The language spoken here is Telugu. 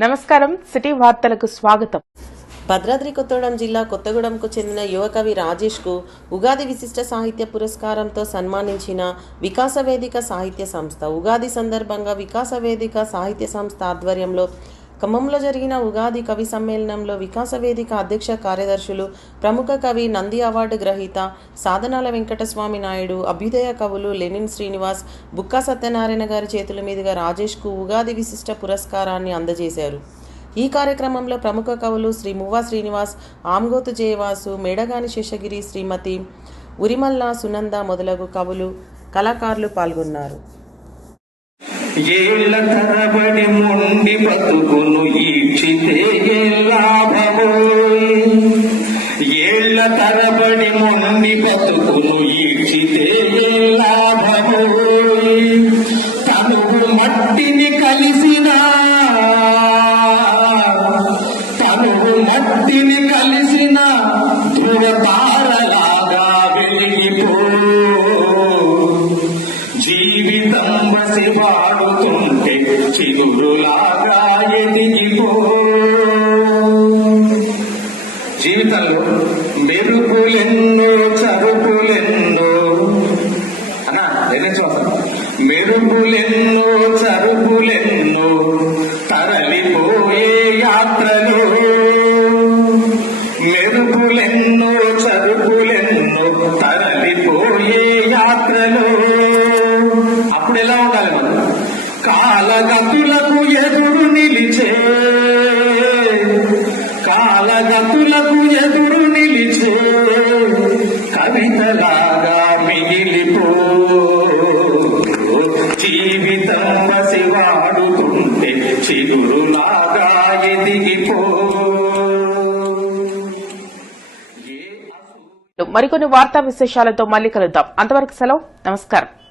నమస్కారం సిటీ వార్తలకు స్వాగతం. భద్రాద్రి కొత్తగూడెం జిల్లా కొత్తగూడెంకు చెందిన యువకవి రాజేష్కు ఉగాది విశిష్ట సాహిత్య పురస్కారంతో సన్మానించిన వికాస వేదిక సాహిత్య సంస్థ. ఉగాది సందర్భంగా వికాస వేదిక సాహిత్య సంస్థ ఆధ్వర్యంలో ఖమ్మంలో జరిగిన ఉగాది కవి సమ్మేళనంలో వికాస వేదిక అధ్యక్ష కార్యదర్శులు ప్రముఖ కవి నంది అవార్డు గ్రహీత సాధనాల వెంకటస్వామి నాయుడు అభ్యుదయ కవులు లెనిన్ శ్రీనివాస్ బుక్కా సత్యనారాయణ గారి చేతుల మీదుగా రాజేష్కు ఉగాది విశిష్ట పురస్కారాన్ని అందజేశారు. ఈ కార్యక్రమంలో ప్రముఖ కవులు శ్రీ మువ్వా శ్రీనివాస్ ఆమ్గోతు జయవాసు మేడగాని శేషగిరి శ్రీమతి ఉరిమల్ల సునంద మొదలగు కవులు కళాకారులు పాల్గొన్నారు. ఏళ్ళ తరబడి మొండి బతుకును ఈడ్చితే లాభము? ఏళ్ళ తరబడి మొండి బతుకును ఈడ్చితే లాభము? తనువు మట్టిని కలిసిన తనువు మట్టిని కలిసిన ధ్రువ జీవితం వాడుతుంటే చిగురులాగా ఎదిగిపో. జీవితంలో మెరుపులెన్నో చదువులెన్నో. అన్నా నేనే చూస్తాను మెరుపులెన్నో ఉండాలి మనం కాలగతులకు ఎదురు నిలిచే కాలగతులకు ఎదురు నిలిచే కవితలాగా మిగిలిపో. జీవితం వసివాడుతుంటే చిగురులాగా ఎదిగిపో. మరికొన్ని వార్తా విశేషాలతో మళ్ళీ కలుద్దాం. అంతవరకు సెలవు. నమస్కారం.